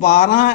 12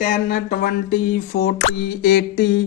10, 20, 40, 80,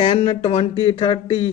10, 20, 30.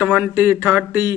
20, 30,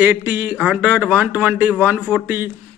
80, 100, 120, 140,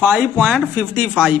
5.55.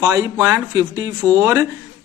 5.54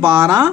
12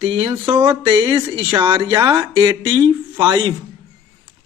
323.85.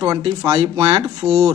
25.4,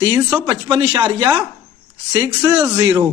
355.60.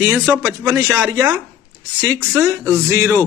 355.60,